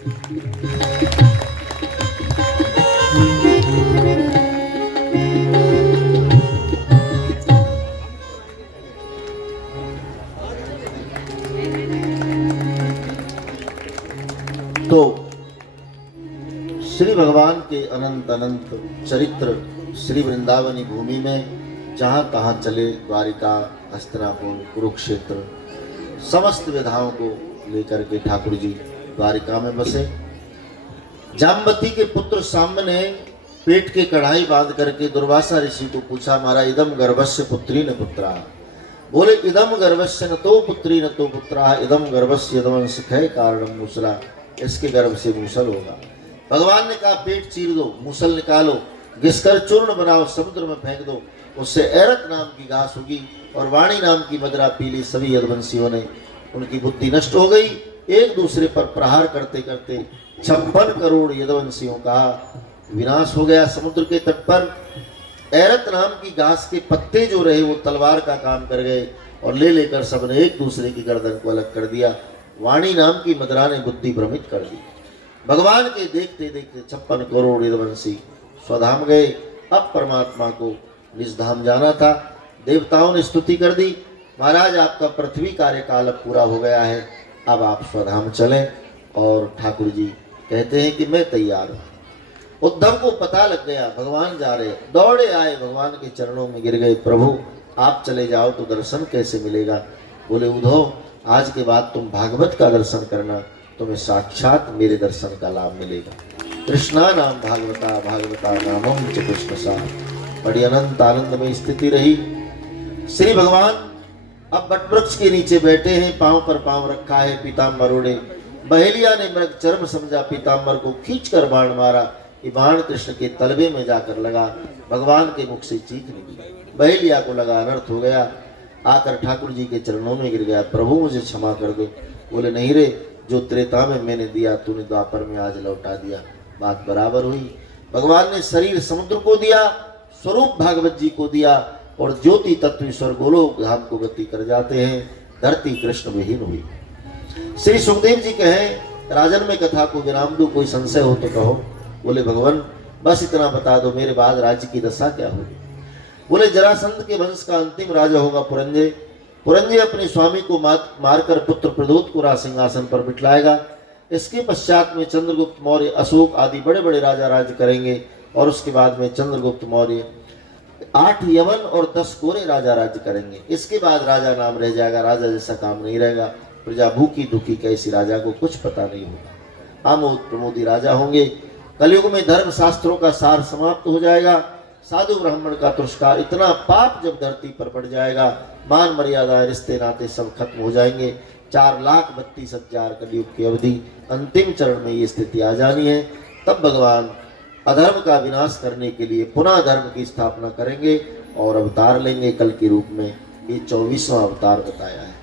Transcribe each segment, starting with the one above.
तो श्री भगवान के अनंत अनंत चरित्र श्री वृंदावनी भूमि में जहाँ कहाँ चले, द्वारिका, हस्तिनापुर, कुरुक्षेत्र, समस्त विधाओं को लेकर के ठाकुर जी द्वारिका में बसे। जाम्बती के पुत्र साम्ब ने पेट के कढ़ाई बांध करके दुर्वासा ऋषि को पूछा, मारा इदम गर्भस्य पुत्री न पुत्रा। बोले इदम गर्भस्य न तो पुत्री न तो पुत्रा, इदम गर्भस्य यदवंशखय कारणम मूसला। इसके गर्भ से मूसल होगा। भगवान ने कहा पेट चीर दो, मूसल निकालो, घिसकर चूर्ण बनाओ, समुद्र में फेंक दो, उससे एरत नाम की घास होगी और वाणी नाम की मदरा पी ली। सभी यदुवंशियों ने, उनकी बुद्धि नष्ट हो गई। एक दूसरे पर प्रहार करते करते 56 करोड़ यदुवंशियों का विनाश हो गया। समुद्र के तट पर एरत नाम की घास के पत्ते जो रहे वो तलवार का काम कर गए और ले लेकर सबने एक दूसरे की गर्दन को अलग कर दिया। वाणी नाम की मदरा ने बुद्धि भ्रमित कर दी। भगवान के देखते देखते 56 करोड़ यदुवंशी स्वधाम गए। अब परमात्मा को निज धाम जाना था। देवताओं ने स्तुति कर दी, महाराज आपका पृथ्वी कार्यकाल अब पूरा हो गया है, अब आप स्वधाम चलें। और ठाकुर जी कहते हैं कि मैं तैयार हूँ। उद्धव को पता लग गया भगवान जा रहे, दौड़े आए, भगवान के चरणों में गिर गए, प्रभु आप चले जाओ तो दर्शन कैसे मिलेगा। बोले उद्धव आज के बाद तुम भागवत का दर्शन करना, तुम्हें साक्षात मेरे दर्शन का लाभ मिलेगा। कृष्णा नाम भागवता भागवता नामम च कृष्ण सा। बड़ी अनंत आनंद में स्थिति रही। श्री भगवान अब वटवृक्ष के नीचे बैठे हैं, पांव पर पांव रखा है, पीताम्बर ओढ़े। बहेलिया ने मृग चर्म समझा, पीताम्बर को खींचकर बाण मारा। ये बाण कृष्ण के तलबे में जाकर लगा। भगवान के मुख से चीख निकली। बहेलिया को लगा अनर्थ हो गया, आकर ठाकुर जी के चरणों में गिर गया, प्रभु मुझे क्षमा कर दो। बोले नहीं रे, जो त्रेता में मैंने दिया तूने द्वापर में आज लौटा दिया, बात बराबर हुई। भगवान ने शरीर समुद्र को दिया, स्वरूप भागवत जी को दिया और ज्योति तत्व ईश्वर गोलोक धाम को गति कर जाते हैं। धरती कृष्ण विहीन हुई। श्री सुखदेव जी कहें राजन में कथा को विराम दो, कोई संशय हो तो कहो। बोले भगवान बस इतना बता दो, मेरे बाद राज्य की दशा क्या होगी। बोले जरासंध के वंश का अंतिम राजा होगा पुरंजय। पुरंजय अपने स्वामी को मारकर पुत्र प्रद्योत को राज सिंहासन पर बिठलाएगा। इसके पश्चात में चंद्रगुप्त मौर्य, अशोक आदि बड़े बड़े राजा राज्य करेंगे और उसके बाद में चंद्रगुप्त मौर्य 8 यवन और 10 गोरे राजा राज्य करेंगे। इसके बाद राजा नाम रह जाएगा, राजा जैसा काम नहीं रहेगा। प्रजा भूखी दुखी कैसी, राजा को कुछ पता नहीं होगा। आमोद प्रमोदी राजा होंगे। कलयुग में धर्म शास्त्रों का सार समाप्त हो जाएगा। साधु ब्राह्मण का तुरस्कार, इतना पाप जब धरती पर पड़ जाएगा, मान मर्यादा रिश्ते नाते सब खत्म हो जाएंगे। 4,32,000 कलयुग की अवधि, अंतिम चरण में ये स्थिति आ जानी है। तब भगवान अधर्म का विनाश करने के लिए पुनः धर्म की स्थापना करेंगे और अवतार लेंगे कल के रूप में। ये 24वां अवतार बताया है।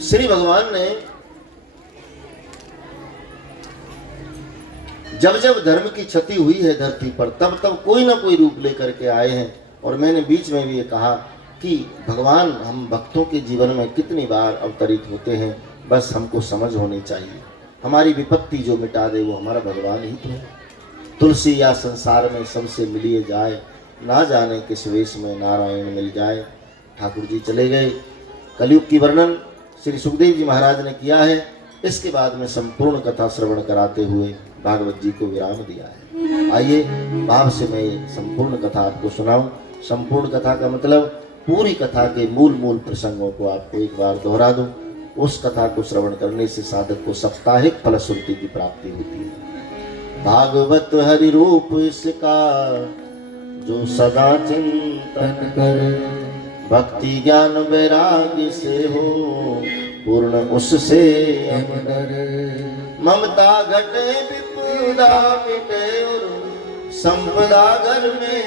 श्री भगवान ने जब जब धर्म की क्षति हुई है धरती पर, तब तब कोई ना कोई रूप लेकर के आए हैं। और मैंने बीच में भी ये कहा कि भगवान हम भक्तों के जीवन में कितनी बार अवतरित होते हैं, बस हमको समझ होनी चाहिए। हमारी विपत्ति जो मिटा दे वो हमारा भगवान ही तो है। तुलसी या संसार में सबसे मिलिए जाए, ना जाने किस वेश में नारायण मिल जाए। ठाकुर जी चले गए। कलयुग की वर्णन श्री सुखदेव जी महाराज ने किया है। इसके बाद में संपूर्ण कथा श्रवण कराते हुए भागवत जी को विराम दिया है। आइए भाव से मैं संपूर्ण कथा आपको सुनाऊं। संपूर्ण कथा का मतलब पूरी कथा के मूल प्रसंगों को आपको एक बार दोहरा दूं। उस कथा को श्रवण करने से साधक को साप्ताहिक फलश्रुति की प्राप्ति होती है। भागवत हरि रूप इसका जो सदा चिंतन करे, भक्ति ज्ञान वैराग्य से हो पूर्ण उससे अमर। ममता घटे विपदा मिटे और संपदा घर में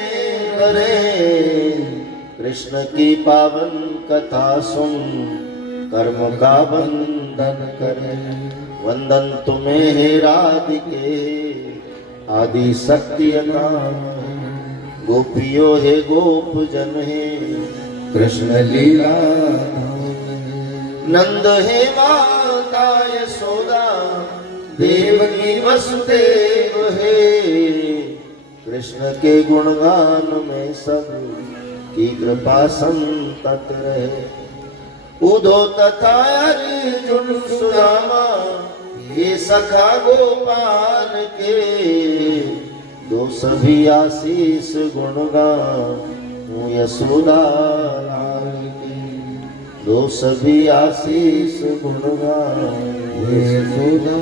भरे। कृष्ण की पावन कथा सुन कर्म का बंधन करे। वंदन तुम्हें हे राधिके आदि सत्यता, गोपियो हे गोप जन हे कृष्ण लीला। नंद है माता यशोदा, देवकी वसुदेव है। कृष्ण के गुणगान में सब की कृपा संतत रहे। उदो तथा अर्जुन सुदामा, ये सखा गोपाल के। दो सभी आशीष गुणगान हूँ यशोदा लाल की। दो सभी आशीष गुणगान यशोदा।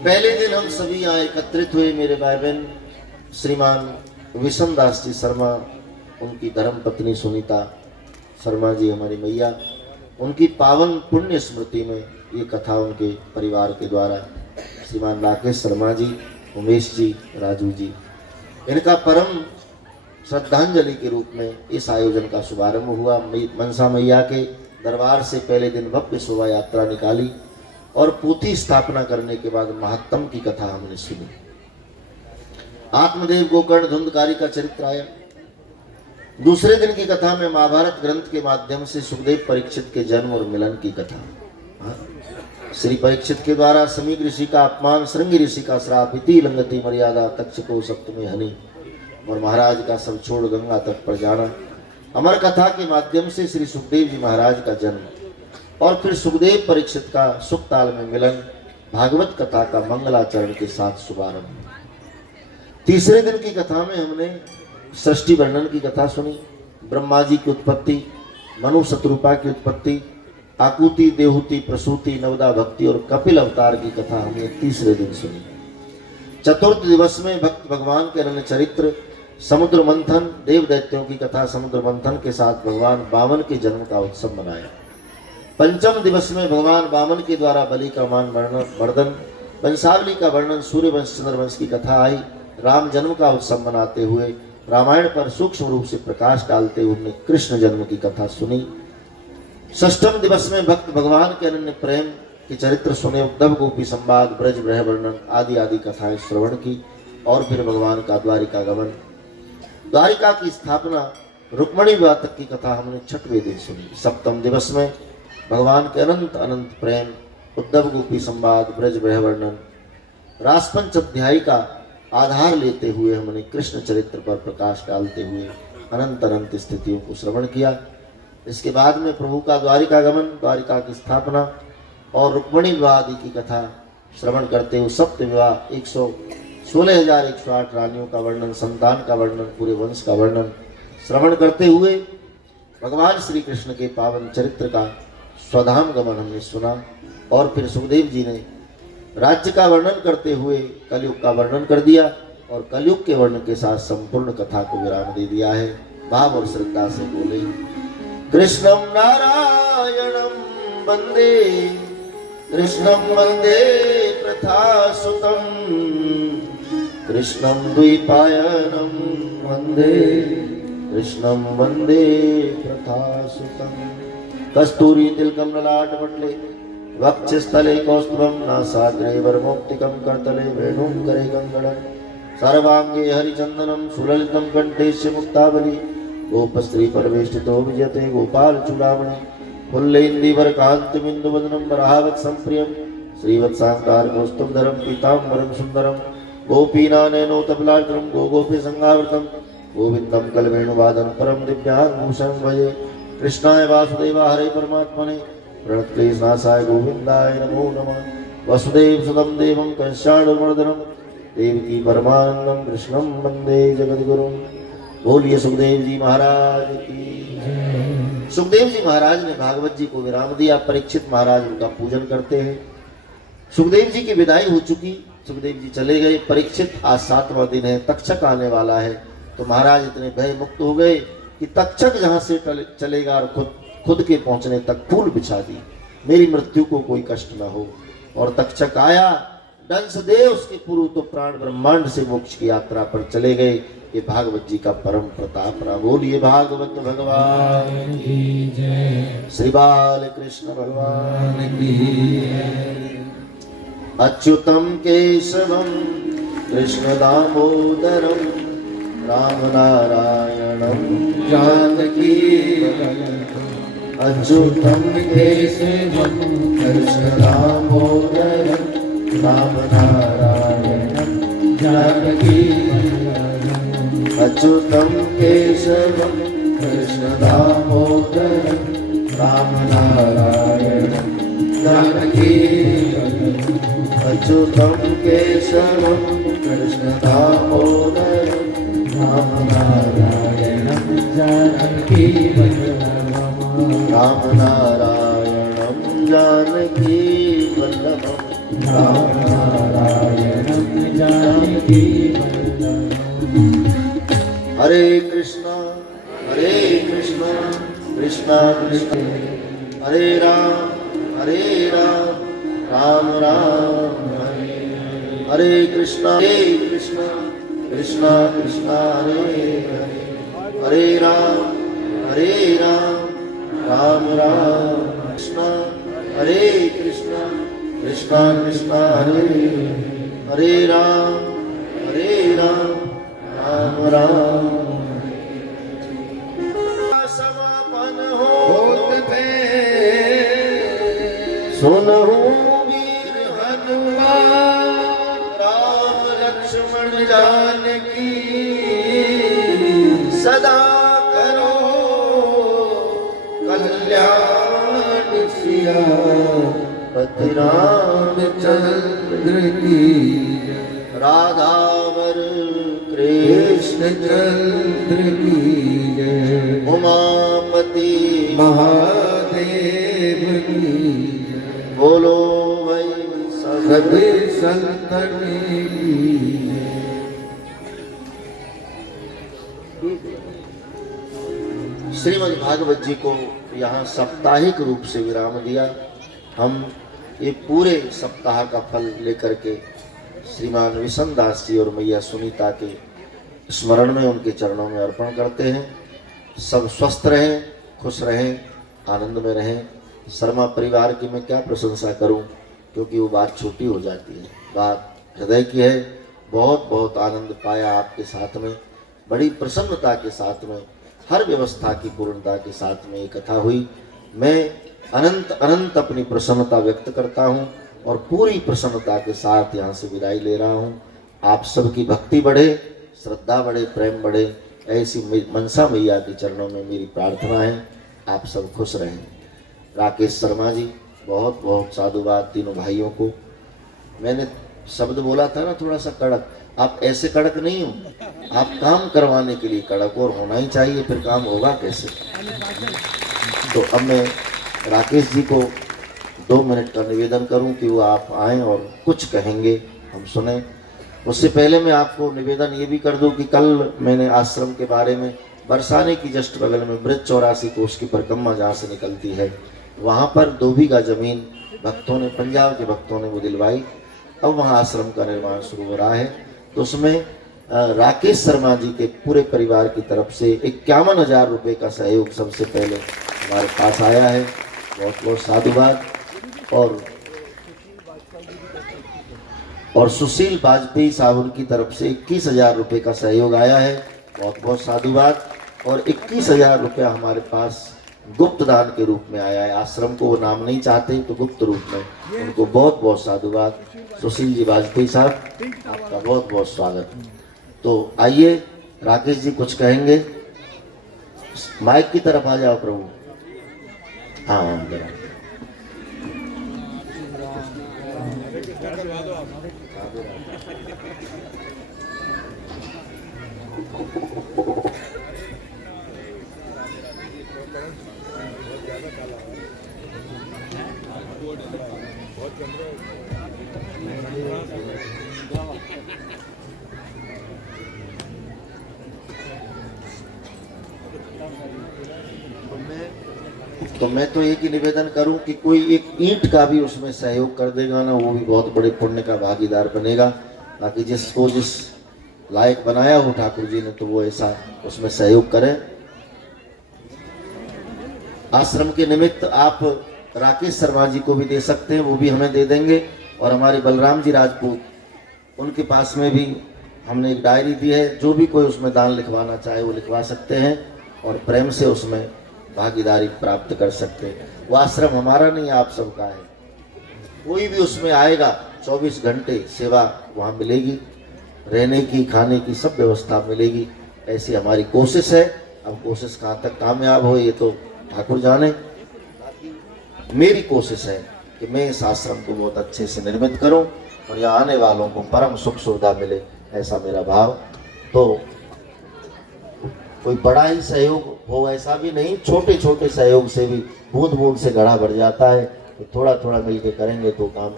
पहले दिन हम सभी यहाँ एकत्रित हुए, मेरे भाई बहन श्रीमान विषम दास जी शर्मा, उनकी धर्म पत्नी सुनीता शर्मा जी हमारी मैया, उनकी पावन पुण्य स्मृति में ये कथा उनके परिवार के द्वारा श्रीमान राकेश शर्मा जी, उमेश जी, राजू जी, इनका परम श्रद्धांजलि के रूप में इस आयोजन का शुभारंभ हुआ। मनसा मैया के दरबार से पहले दिन भव्य शोभा यात्रा निकाली और पोथी स्थापना करने के बाद महात्म की कथा हमने सुनी। आत्मदेव गोकर्ण धुंधकारी का चरित्र आया। दूसरे दिन की कथा में महाभारत ग्रंथ के माध्यम से सुखदेव परीक्षित के जन्म और मिलन की कथा। श्री परीक्षित के द्वारा समीक ऋषि का अपमान, श्रृंगी ऋषि का श्राप, इति लंघति मर्यादा, तक्षको सप्तमे हनि, और महाराज का सब छोड़ गंगा तक पर जाना। अमर कथा के माध्यम से श्री सुखदेव जी महाराज का जन्म और फिर सुखदेव परीक्षित का सुख ताल में मिलन, भागवत कथा का मंगलाचरण के साथ शुभारंभ। तीसरे दिन की कथा में हमने सृष्टि वर्णन की कथा सुनी। ब्रह्मा जी की उत्पत्ति, मनु शत्रुपा की उत्पत्ति, आकुति, देहूति, प्रसूति, नवदा भक्ति और कपिल अवतार की कथा हमने तीसरे दिन सुनी। चतुर्थ दिवस में भक्त भगवान के अनन्य चरित्र, समुद्र मंथन, देव दैत्यों की कथा, समुद्र मंथन के साथ भगवान वामन के जन्म का उत्सव मनाया। पंचम दिवस में भगवान वामन के द्वारा बलि का मान वर्धन, वंशावली का वर्णन, सूर्यवंश चंद्रवंश की कथा आई। राम जन्म का उत्सव मनाते हुए रामायण पर सूक्ष्म रूप से प्रकाश डालते हुए हमने कृष्ण जन्म की कथा सुनी। षष्ठम दिवस में भक्त भगवान के अनन्य प्रेम के चरित्र सुने, उद्धव गोपी संवाद, ब्रज ब्रह वर्णन आदि आदि कथाएं श्रवण की और फिर भगवान का द्वारिका गमन, द्वारिका की स्थापना, रुक्मणी विवाह तक की कथा हमने छठवें दिन सुनी। सप्तम दिवस में भगवान के अनंत अनंत प्रेम, उद्धव गोपी संवाद, ब्रज ब्रह वर्णन, रासपंच अध्याय का आधार लेते हुए हमने कृष्ण चरित्र पर प्रकाश डालते हुए अनंत अनंत स्थितियों को श्रवण किया। इसके बाद में प्रभु का द्वारिका गमन, द्वारिका की स्थापना और रुक्मणी विवाह आदि की कथा श्रवण करते हुए सप्त विवाह, 116,108 रानियों का वर्णन, संतान का वर्णन, पूरे वंश का वर्णन श्रवण करते हुए भगवान श्री कृष्ण के पावन चरित्र का स्वधाम गमन हमने सुना। और फिर सुखदेव जी ने राज्य का वर्णन करते हुए कलयुग का वर्णन कर दिया और कलयुग के वर्णन के साथ संपूर्ण कथा को विराम दे दिया है। भाव और श्रद्धा से बोले, कृष्णं नारायणं वंदे, कृष्णं वंदे प्रथासुतं, कृष्णं द्वैपायनं वंदे, कृष्णं वंदे प्रथासुतं। कस्तूरी तिलकं ललाटपटले, वक्षस्थले कौस्तुभं, नासाग्रे वरमौक्तिकं, करतले वेणुं करे गङ्गणं, सर्वांगे हरिचन्दनं, सुललितं कण्ठेस्य मुक्तावली, गोपस्त्री परवेष्टितो विजयते गोपाल चूड़ामणि, फुल्लेन्दीवर कान्तिबिन्दुवदनं वराहवत् सम्प्रियं, श्रीवत्साङ्कार कौस्तुभधरं पीताम्बरं सुन्दरं, गोपीनानयनोतपलार्द्रं गोगोपी संगावृतं, गोविन्दं कलवेणुवादनं परं दिव्याङ्गभूषणं भजे। कृष्णाय वासुदेवाय हरे परमात्मने प्रणतक्लेशनाशाय गोविन्दाय नमो नमः। वसुदेव सुतं देवं कंसाणुर्मर्दनं, देवकी परमानंदं कृष्णं वंदे जगद्गुरुं। बोलिए सुखदेव जी महाराज की। सुखदेव जी महाराज ने भागवत जी को विराम दिया। परीक्षित महाराज उनका पूजन करते हैं। सुखदेव जी की विदाई हो चुकी, सुखदेव जी चले गए। परीक्षित आज 7वां दिन है, तक्षक आने वाला है, तो महाराज इतने भय मुक्त हो गए कि तक्षक जहां से चलेगा और खुद के पहुंचने तक फूल बिछा दी, मेरी मृत्यु को कोई कष्ट न हो। और तक्षक आया, दंश दे उसके पूर्व तो प्राण ब्रह्मांड से मोक्ष की यात्रा पर चले गए। ये भागवत जी का परम प्रताप रहा। बोलिए भागवत भगवान की जय, श्री बाल कृष्ण भगवान की जय। अच्युतम केशवम कृष्ण दामोदरम, राम नारायणम जानकी अच्युतं केशवं कृष्णदामोदरं रामनारायणं जानकीवल्लभम् अच्युतं केशवं कृष्णदामोदरं रामनारायणं जानकीवल्लभम् अच्युतं केशवं कृष्णदामोदरं रामनारायणं जानकीवल्लभम् रामनारायणं जानकीवल्लभम् रामनारायणं जानकीवल्लभम् हरे कृष्णा कृष्णा कृष्णा हरे राम राम राम हरे कृष्णा कृष्णा कृष्णा हरे हरे हरे राम राम राम कृष्णा हरे कृष्णा कृष्णा कृष्णा हरे राम राम राम समापन होत थे सुनहु वीर हनुमान राम लक्ष्मण जानकी सदा करो कल्याण सिया पति रामचंद्र की राधावर कृष्ण चंद्र की उमापति महादेव की बोलो भाई सभी संतन श्रीमद् भागवत जी को यहाँ साप्ताहिक रूप से विराम दिया। हम ये पूरे सप्ताह का फल लेकर के श्रीमान विषम दास जी और मैया सुनीता के स्मरण में उनके चरणों में अर्पण करते हैं। सब स्वस्थ रहें, खुश रहें, आनंद में रहें। शर्मा परिवार की मैं क्या प्रशंसा करूं, क्योंकि वो बात छोटी हो जाती है, बात हृदय की है। बहुत बहुत आनंद पाया आपके साथ में, बड़ी प्रसन्नता के साथ में, हर व्यवस्था की पूर्णता के साथ में ये कथा हुई। मैं अनंत अनंत अपनी प्रसन्नता व्यक्त करता हूं और पूरी प्रसन्नता के साथ यहाँ से विदाई ले रहा हूं। आप सबकी भक्ति बढ़े, श्रद्धा बढ़े, प्रेम बढ़े, ऐसी मनसा मैया के चरणों में मेरी प्रार्थना है। आप सब खुश रहें। राकेश शर्मा जी, बहुत बहुत साधुवाद तीनों भाइयों को। मैंने शब्द बोला था ना थोड़ा सा कड़क, आप ऐसे कड़क नहीं हो, आप काम करवाने के लिए कड़क, और होना ही चाहिए, फिर काम होगा कैसे। तो अब मैं राकेश जी को 2 मिनट का निवेदन करूं कि वो आप आएँ और कुछ कहेंगे, हम सुने। उससे पहले मैं आपको निवेदन ये भी कर दूं कि कल मैंने आश्रम के बारे में, बरसाने की जस्ट बगल में ब्रज 84 कोष की परिक्रमा जहाँ से निकलती है, वहाँ पर 2 बीघा जमीन भक्तों ने, पंजाब के भक्तों ने वो दिलवाई। अब वहाँ आश्रम का निर्माण शुरू हो रहा है। तो उसमें राकेश शर्मा जी के पूरे परिवार की तरफ से 51,000 रुपये का सहयोग सबसे पहले हमारे पास आया है। बहुत बहुत साधुवाद। और सुशील वाजपेयी साहब उनकी तरफ से 21,000 रुपये का सहयोग आया है। बहुत बहुत साधुवाद। और 21,000 रुपया हमारे पास गुप्त दान के रूप में आया है। आश्रम को वो नाम नहीं चाहते तो गुप्त रूप में, उनको बहुत बहुत साधुवाद। सुशील जी वाजपेयी साहब, आपका बहुत बहुत स्वागत। तो आइए, राकेश जी कुछ कहेंगे। माइक की तरफ आ जाओ प्रभु। हाँ जरा। तो मैं तो एक ही निवेदन करूं कि कोई एक ईंट का भी उसमें सहयोग कर देगा ना, वो भी बहुत बड़े पुण्य का भागीदार बनेगा। बाकी जिसको जिस लायक बनाया हो ठाकुर जी ने, तो वो ऐसा उसमें सहयोग करें। आश्रम के निमित्त आप राकेश शर्मा जी को भी दे सकते हैं, वो भी हमें दे देंगे। और हमारे बलराम जी राजपूत, उनके पास में भी हमने एक डायरी दी है, जो भी कोई उसमें दान लिखवाना चाहे वो लिखवा सकते हैं और प्रेम से उसमें भागीदारी प्राप्त कर सकते। वो आश्रम हमारा नहीं, आप सबका है। कोई भी उसमें आएगा 24 घंटे सेवा वहाँ मिलेगी, रहने की खाने की सब व्यवस्था मिलेगी। ऐसी हमारी कोशिश है। अब कोशिश कहाँ तक कामयाब हो ये तो ठाकुर जाने। मेरी कोशिश है कि मैं इस आश्रम को बहुत अच्छे से निर्मित करूं और यहाँ आने वालों को परम सुख सुविधा मिले, ऐसा मेरा भाव। तो कोई बड़ा ही सहयोग हो ऐसा भी नहीं, छोटे छोटे सहयोग से भी बूंद बूंद से घड़ा भर जाता है। तो थोड़ा थोड़ा मिलके करेंगे तो काम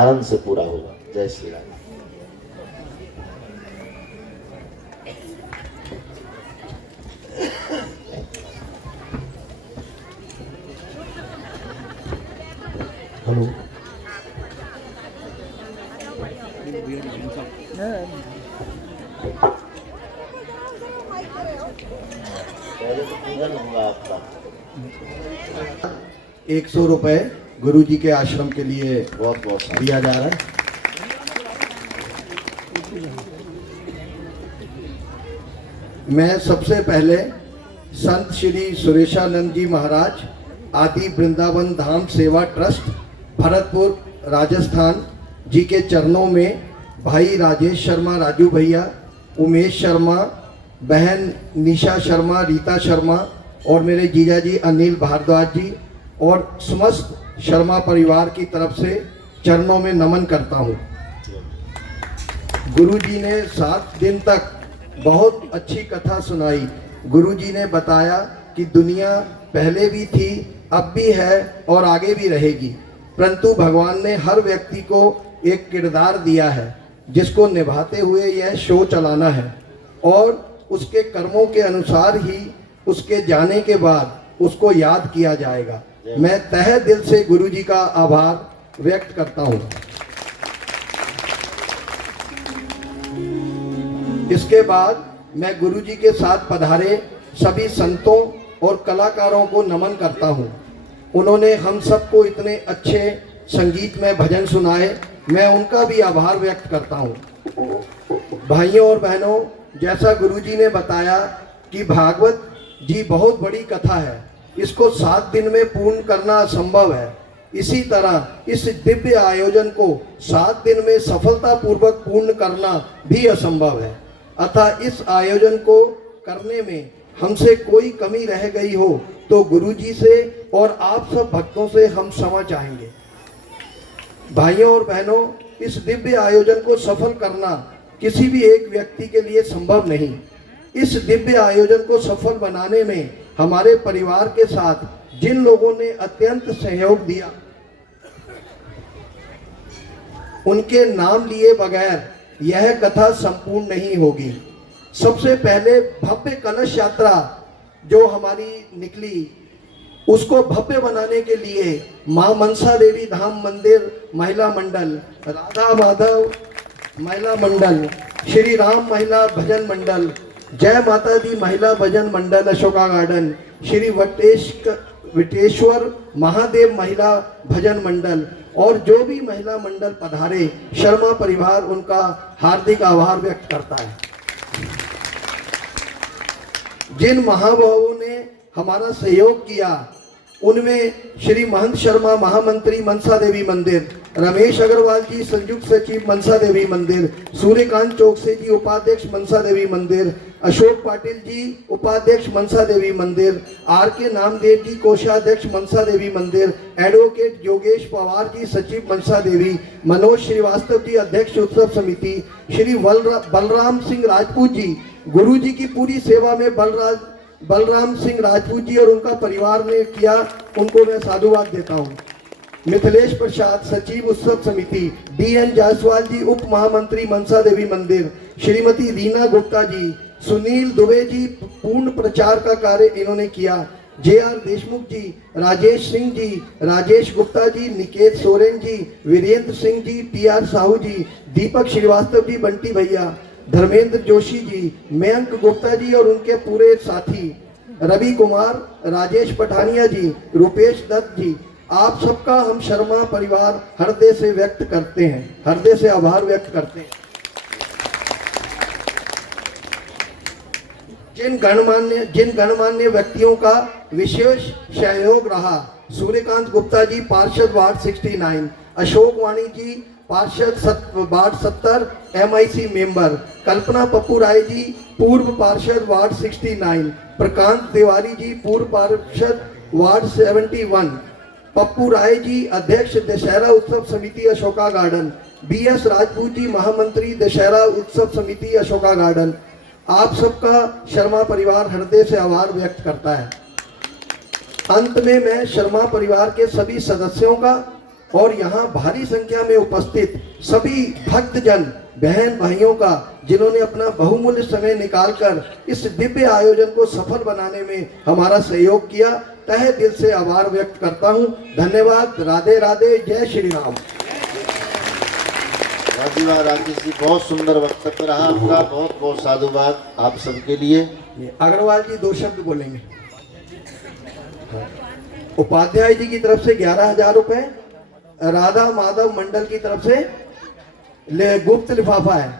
आनंद से पूरा होगा। जय श्री राम। हेलो, पहले तो पूजन होगा आपका। 100 रुपए गुरु जी के आश्रम के लिए बहुत बहुत दिया जा रहा है। मैं सबसे पहले संत श्री सुरेशानंद जी महाराज आदि वृंदावन धाम सेवा ट्रस्ट भरतपुर राजस्थान जी के चरणों में भाई राजेश शर्मा राजू भैया, उमेश शर्मा, बहन निशा शर्मा, रीता शर्मा और मेरे जीजाजी अनिल भारद्वाज जी और समस्त शर्मा परिवार की तरफ से चरणों में नमन करता हूँ। गुरु जी ने 7 दिन तक बहुत अच्छी कथा सुनाई। गुरु जी ने बताया कि दुनिया पहले भी थी, अब भी है और आगे भी रहेगी, परंतु भगवान ने हर व्यक्ति को एक किरदार दिया है जिसको निभाते हुए यह शो चलाना है और उसके कर्मों के अनुसार ही उसके जाने के बाद उसको याद किया जाएगा। मैं तहे दिल से गुरु जी का आभार व्यक्त करता हूँ। इसके बाद मैं गुरु जी के साथ पधारे सभी संतों और कलाकारों को नमन करता हूँ। उन्होंने हम सबको इतने अच्छे संगीत में भजन सुनाए, मैं उनका भी आभार व्यक्त करता हूँ। भाइयों और बहनों, जैसा गुरु जी ने बताया कि भागवत जी बहुत बड़ी कथा है, इसको 7 दिन में पूर्ण करना असंभव है। इसी तरह इस दिव्य आयोजन को 7 दिन में सफलतापूर्वक पूर्ण करना भी असंभव है। अतः इस आयोजन को करने में हमसे कोई कमी रह गई हो तो गुरु जी से और आप सब भक्तों से हम क्षमा चाहेंगे। भाइयों और बहनों, इस दिव्य आयोजन को सफल करना किसी भी एक व्यक्ति के लिए संभव नहीं। इस दिव्य आयोजन को सफल बनाने में हमारे परिवार के साथ जिन लोगों ने अत्यंत सहयोग दिया, उनके नाम लिए बगैर यह कथा संपूर्ण नहीं होगी। सबसे पहले भव्य कलश यात्रा जो हमारी निकली, उसको भव्य बनाने के लिए मां मनसा देवी धाम मंदिर महिला मंडल, राधा माधव महिला मंडल, श्री राम महिला भजन मंडल, जय माता दी महिला भजन मंडल अशोका गार्डन, श्री वटेश्वर महादेव महिला भजन मंडल और जो भी महिला मंडल पधारे, शर्मा परिवार उनका हार्दिक आभार व्यक्त करता है। जिन महाभावों ने हमारा सहयोग किया उनमें श्री महंत शर्मा महामंत्री मनसा देवी मंदिर, रमेश अग्रवाल जी संयुक्त सचिव मनसा देवी मंदिर, सूर्यकांत चौकसे जी उपाध्यक्ष मनसा देवी मंदिर, अशोक पाटिल जी उपाध्यक्ष मनसा देवी मंदिर, आर के नामदेव जी कोषाध्यक्ष मनसा देवी मंदिर, एडवोकेट योगेश पवार जी सचिव मनसा देवी, मनोज श्रीवास्तव जी अध्यक्ष उत्सव समिति, श्री बलराम सिंह राजपूत जी, गुरु जी की पूरी सेवा में बलराम सिंह राजपूत जी और उनका परिवार ने किया, उनको मैं साधुवाद देता हूँ। मिथिलेश प्रसाद सचिव उत्सव समिति, DN जायसवाल जी उप महामंत्री मनसा देवी मंदिर, श्रीमती रीना गुप्ता जी, सुनील दुबे जी पूर्ण प्रचार का कार्य इन्होंने किया, JR देशमुख जी, राजेश सिंह जी, राजेश गुप्ता जी, निकेत सोरेन जी, वीरेंद्र सिंह जी, TR साहू जी, दीपक श्रीवास्तव जी, बंटी भैया, धर्मेंद्र जोशी जी, मयंक गुप्ता जी और उनके पूरे साथी, रवि कुमार, राजेश पठानिया जी, रुपेश दत्त जी, आप सबका हम शर्मा परिवार हृदय से व्यक्त करते हैं, हृदय से आभार व्यक्त करते हैं। जिन गणमान्य व्यक्तियों का विशेष सहयोग रहा। सूर्यकांत गुप्ता जी पार्षद वार्ड 69, अशोक वाणी जी पार्षद वार्ड 70 MIC मेंबर, कल्पना पप्पू राय जी पूर्व पार्षद वार्ड 69, प्रकांत तिवारी जी पूर्व पार्षद वार्ड 71, पप्पू राय जी अध्यक्ष दशहरा उत्सव समिति अशोका गार्डन, BS राजपूत जी महामंत्री दशहरा उत्सव समिति अशोका गार्डन। आप सबका शर्मा परिवार हृदय से आभार व्यक्त करता है। अंत में मैं शर्मा परिवार के सभी सदस्यों का और यहाँ भारी संख्या में उपस्थित सभी भक्तजन बहन भाइयों का, जिन्होंने अपना बहुमूल्य समय निकालकर इस दिव्य आयोजन को सफल बनाने में हमारा सहयोग किया, तहे दिल से आभार व्यक्त करता हूँ। धन्यवाद। राधे राधे। जय श्री राम। धन्यवाद राकेश जी, बहुत सुंदर वक्तव्य रहा आपका। बहुत बहुत साधुवाद आप सबके लिए। अग्रवाल जी 2 शब्द बोलेंगे। उपाध्याय जी की तरफ से 11,000 रुपए, राधा माधव मंडल की तरफ से गुप्त लिफाफा है।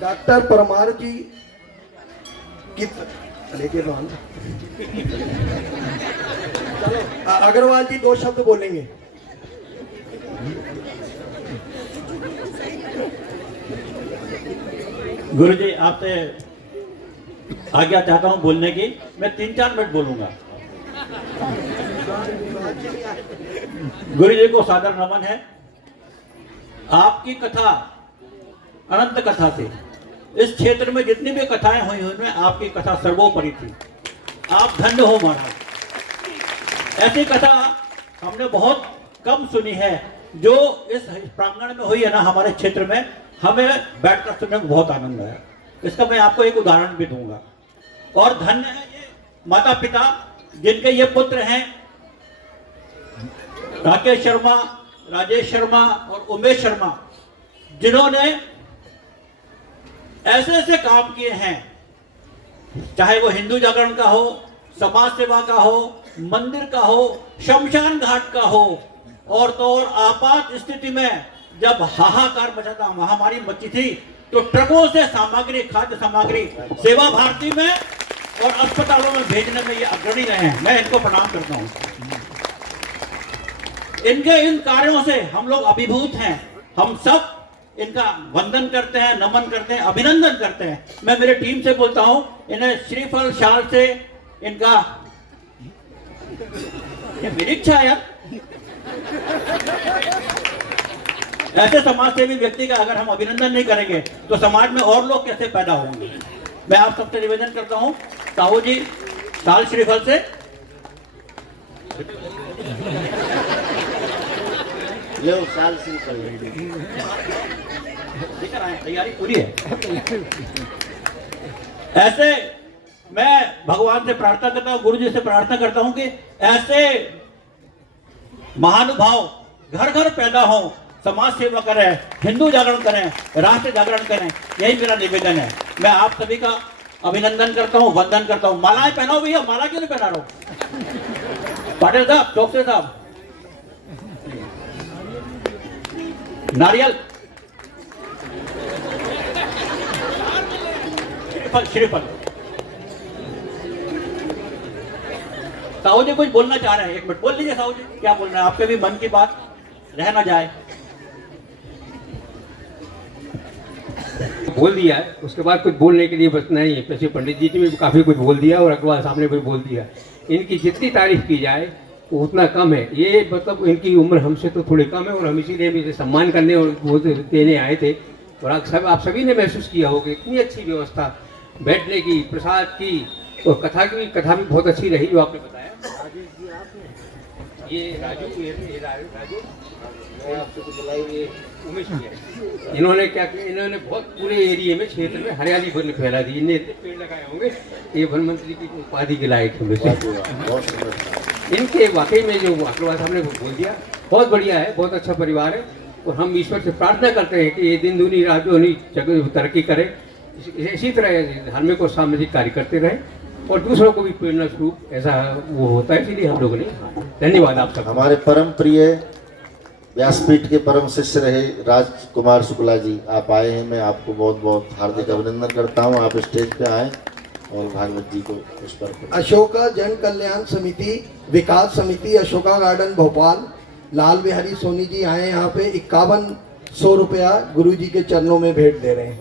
डॉक्टर परमार जी की लेके अग्रवाल जी 2 शब्द बोलेंगे। गुरु जी आपसे आज्ञा चाहता हूं बोलने की। मैं 3-4 मिनट बोलूंगा। गुरु जी को सादर नमन है। आपकी कथा अनंत कथा थी। इस क्षेत्र में जितनी भी कथाएं हुई उनमें आपकी कथा सर्वोपरि थी। आप धन्य हो महाराज। ऐसी कथा हमने बहुत कम सुनी है जो इस प्रांगण में हुई है ना हमारे क्षेत्र में। हमें बैठकर सुनने में बहुत आनंद आया। इसका मैं आपको एक उदाहरण भी दूंगा। और धन्य है ये माता पिता जिनके ये पुत्र हैं राकेश शर्मा, राजेश शर्मा और उमेश शर्मा, जिन्होंने ऐसे ऐसे काम किए हैं, चाहे वो हिंदू जागरण का हो, समाज सेवा का हो, मंदिर का हो, शमशान घाट का हो। और तो और आपात स्थिति में जब हाहाकार मचा था, महामारी मची थी, तो ट्रकों से सामग्री, खाद्य सामग्री सेवा भारती में और अस्पतालों में भेजने में ये अग्रणी रहे हैं। मैं इनको प्रणाम करता हूं। इनके इन कार्यों से हम लोग अभिभूत हैं। हम सब इनका वंदन करते हैं, नमन करते हैं, अभिनंदन करते हैं। मैं मेरे टीम से बोलता हूं, इन्हें श्रीफल शाल से इनका, ये मेरी इच्छा है यार। ऐसे समाज सेवी व्यक्ति का अगर हम अभिनंदन नहीं करेंगे तो समाज में और लोग कैसे पैदा होंगे। मैं आप सबसे निवेदन करता हूं, साहू जी साल श्रीफल से ले साल श्रीफल लेकर आए, तैयारी पूरी है। ऐसे मैं भगवान से प्रार्थना करता हूं, गुरु जी से प्रार्थना करता हूं कि ऐसे महानुभाव घर घर पैदा हो, समाज सेवा करें, हिंदू जागरण करें, राष्ट्र जागरण करें। यही मेरा निवेदन है। मैं आप सभी का अभिनंदन करता हूं, वंदन करता हूं। मालाएं पहनाओ भैया, माला क्यों नहीं पहना रहा हूं? पाटिल साहब, चौकसे साहब, नारियल, श्रीफल, श्रीफल। साहू जी कुछ बोलना चाह रहे हैं, 1 मिनट बोल लीजिए। साहू जी क्या बोल रहे हैं? आपके भी मन की बात रह ना जाए। बोल दिया है, उसके बाद कुछ बोलने के लिए बस नहीं है। वैसे पंडित जी ने भी काफ़ी कुछ बोल दिया और अग्रवाल साहब ने भी बोल दिया। इनकी जितनी तारीफ की जाए वो उतना कम है। ये मतलब इनकी उम्र हमसे तो थोड़ी कम है और हम इसीलिए भी सम्मान करने और वो देने आए थे। और आप सभी ने महसूस किया होगा इतनी अच्छी व्यवस्था बैठने की, प्रसाद की और कथा भी बहुत अच्छी रही जो आपने बताया। ये राजू, ये राजू उमेश जी है। इन्होंने क्या किया, इन्होंने बहुत पूरे एरिया में, क्षेत्र में हरियाली फैला दी। इन्हें इतने पेड़ लगाए होंगे, ये वन मंत्री की उपाधि के लायक होंगे। इनके वाकई में जो अग्रवाल साहब ने बोल दिया बहुत बढ़िया है, बहुत अच्छा परिवार है। और हम ईश्वर से प्रार्थना करते हैं कि ये दिन दूनी रात दूनी तरक्की करे, इसी तरह धार्मिक और सामाजिक कार्य करते रहे और दूसरों को भी प्रेरणा स्वरूप ऐसा वो होता है। इसलिए हम लोगों ने धन्यवाद आप सब। हमारे परम प्रिय व्यासपीठ के परम शिष्य रहे राजकुमार शुक्ला जी, आप आए हैं। मैं आपको बहुत बहुत हार्दिक अभिनंदन करता हूं। आप स्टेज पे आए और भागवत जी को उस पर अशोका जन कल्याण समिति विकास समिति अशोका गार्डन भोपाल, लाल बिहारी सोनी जी आए यहाँ पे 5100 रुपया गुरु जी के चरणों में भेंट दे रहे हैं।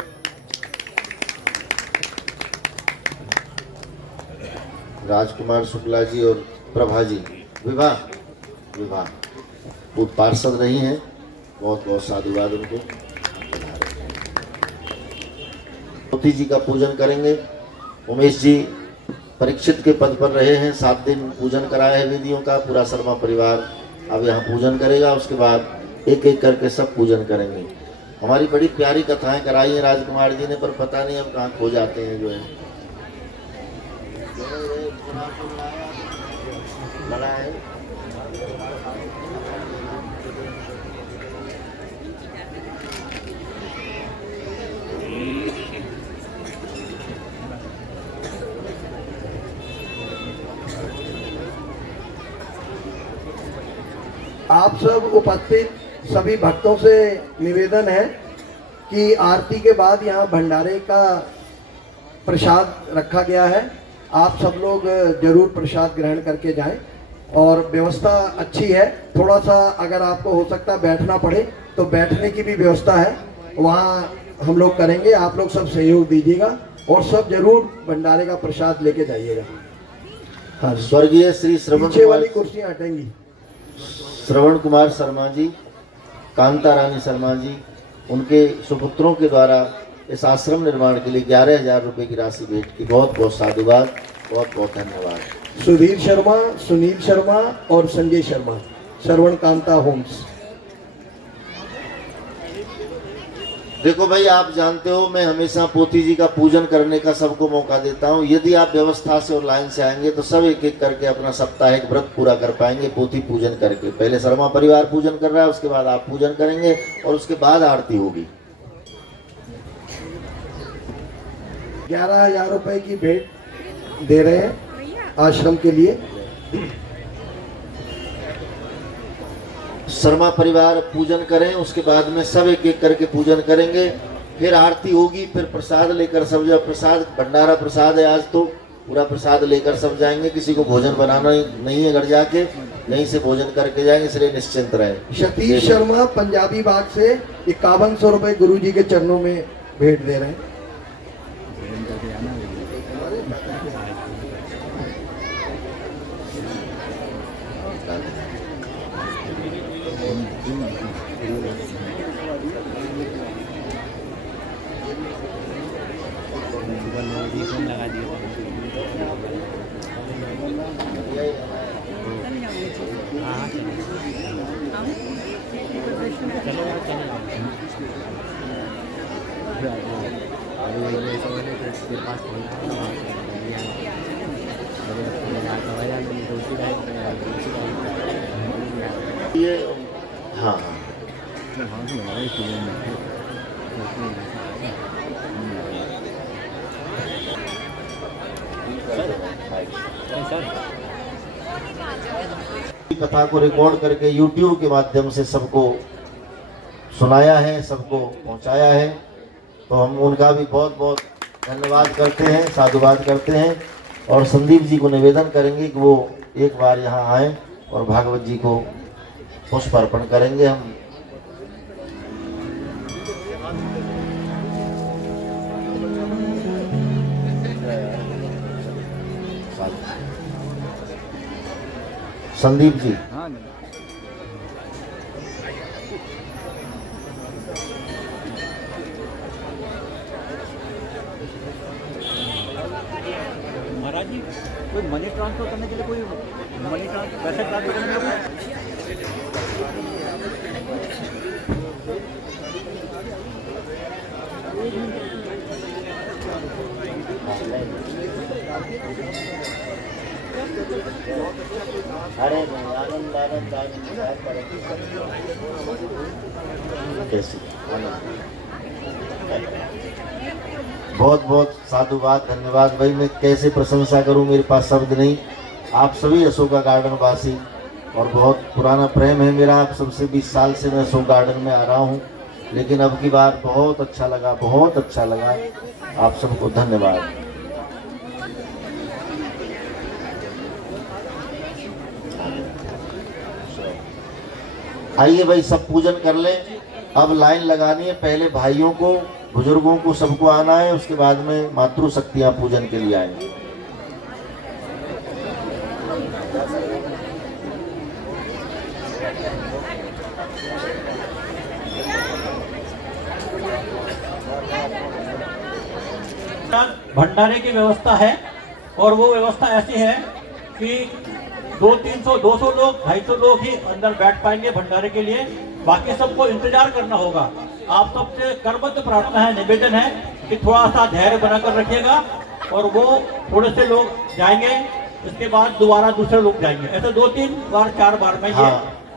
राजकुमार शुक्ला जी और प्रभा जी विवाह वो पार्षद नहीं है, बहुत बहुत साधुवाद उनको। मोती जी का पूजन करेंगे। उमेश जी परीक्षित के पद पर रहे हैं, 7 दिन पूजन कराया है वेदियों का। पूरा शर्मा परिवार अब यहाँ पूजन करेगा, उसके बाद एक एक करके सब पूजन करेंगे। हमारी बड़ी प्यारी कथाएं कराई हैं राजकुमार जी ने, पर पता नहीं अब कहाँ खो जाते हैं जो है। आप सब उपस्थित सभी भक्तों से निवेदन है कि आरती के बाद यहाँ भंडारे का प्रसाद रखा गया है। आप सब लोग जरूर प्रसाद ग्रहण करके जाएं और व्यवस्था अच्छी है। थोड़ा सा अगर आपको हो सकता है बैठना पड़े तो बैठने की भी व्यवस्था है, वहाँ हम लोग करेंगे। आप लोग सब सहयोग दीजिएगा और सब जरूर भंडारे का प्रसाद लेके जाइएगा। हाँ, स्वर्गीय श्री पीछे वाली कुर्सियाँ हटेंगी। श्रवण कुमार शर्मा जी, कांता रानी शर्मा जी, उनके सुपुत्रों के द्वारा इस आश्रम निर्माण के लिए 11,000 रुपये की राशि भेंट की। बहुत बहुत साधुवाद, बहुत बहुत धन्यवाद। सुधीर शर्मा, सुनील शर्मा और संजय शर्मा, श्रवण कांता होम्स। देखो भाई, आप जानते हो मैं हमेशा पोती जी का पूजन करने का सबको मौका देता हूँ। यदि आप व्यवस्था से और लाइन से आएंगे तो सब एक एक करके अपना साप्ताहिक व्रत पूरा कर पाएंगे पोती पूजन करके। पहले शर्मा परिवार पूजन कर रहा है, उसके बाद आप पूजन करेंगे और उसके बाद आरती होगी। 11,000 रुपए की भेंट दे रहे हैं आश्रम के लिए। शर्मा परिवार पूजन करें, उसके बाद में सब एक एक करके पूजन करेंगे, फिर आरती होगी, फिर प्रसाद लेकर सब जब प्रसाद भंडारा प्रसाद है आज तो पूरा प्रसाद लेकर सब जाएंगे। किसी को भोजन बनाना नहीं है, घर जाके यहीं से भोजन करके जाएंगे, इसलिए निश्चिंत रहे। सतीश शर्मा पंजाबी बाग से 5100 रुपए गुरु जी के चरणों में भेंट दे रहे हैं। ये हाँ हाँ कथा को रिकॉर्ड करके YouTube के माध्यम से सबको सुनाया है, सबको पहुंचाया है, तो हम उनका भी बहुत बहुत धन्यवाद करते हैं, साधुवाद करते हैं। और संदीप जी को निवेदन करेंगे कि वो एक बार यहाँ आए और भागवत जी को पुष्प अर्पण करेंगे। हम संदीप जी महाराज जी, कोई मनी ट्रांसफर करने के लिए कोई मनी ट्रांसफर पैसे ट्रांसफर करने के लिए अरे आनंद आनंद कैसी बहुत बहुत साधुवाद, धन्यवाद भाई। मैं कैसे प्रशंसा करूं, मेरे पास शब्द नहीं। आप सभी अशोका गार्डन वासी, और बहुत पुराना प्रेम है मेरा आप सबसे। 20 साल से मैं अशोक गार्डन में आ रहा हूं, लेकिन अब की बार बहुत अच्छा लगा, बहुत अच्छा लगा। आप सबको धन्यवाद। आइए भाई सब पूजन कर लें। अब लाइन लगानी है, पहले भाइयों को, बुजुर्गों को, सबको आना है, उसके बाद में मातृशक्तियां पूजन के लिए आएंगी। भंडारे की व्यवस्था है और वो व्यवस्था ऐसी है कि 200 लोग 250 लोग ही अंदर बैठ पाएंगे भंडारे के लिए, बाकी सबको इंतजार करना होगा। आप सबसे करबद्ध प्रार्थना है, निवेदन है कि थोड़ा सा धैर्य बनाकर रखिएगा और वो थोड़े से लोग जाएंगे, इसके बाद दोबारा दूसरे लोग जाएंगे, ऐसे 2-3 बार 4 बार में ये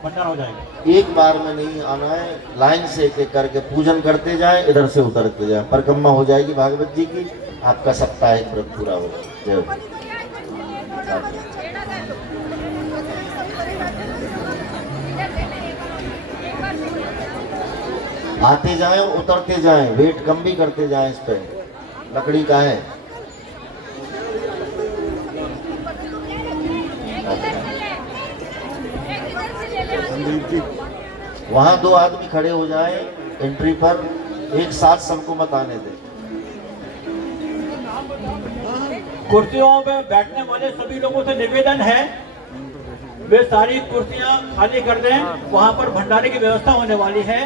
भंडारा हो जाएगा। एक बार में नहीं आना है, लाइन से एक एक करके पूजन करते जाएं, इधर से उतरते जाएं, परिक्रमा हो जाएगी भागवत जी की, आपका साप्ताहिक व्रत पूरा होगा। जय हो। आते जाएं उतरते जाएं, वेट कम भी करते जाएं, इस पे लकड़ी का है। वहां 2 आदमी खड़े हो जाएं एंट्री पर, एक साथ सबको मत आने दें। कुर्सियों में बैठने वाले सभी लोगों से निवेदन है वे सारी कुर्सियां खाली कर दें, वहां पर भंडारे की व्यवस्था होने वाली है।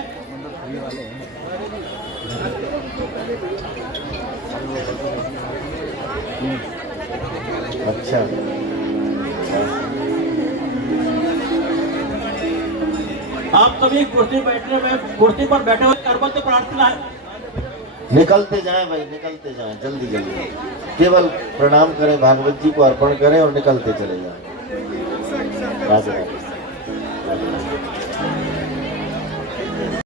अच्छा, आप सभी कुर्सी पर बैठे हुए करबद्ध प्रार्थना है। निकलते जाएं भाई, निकलते जाएं, जल्दी जल्दी, केवल प्रणाम करें, भागवत जी को अर्पण करें और निकलते चले जाएं। राधे राधे।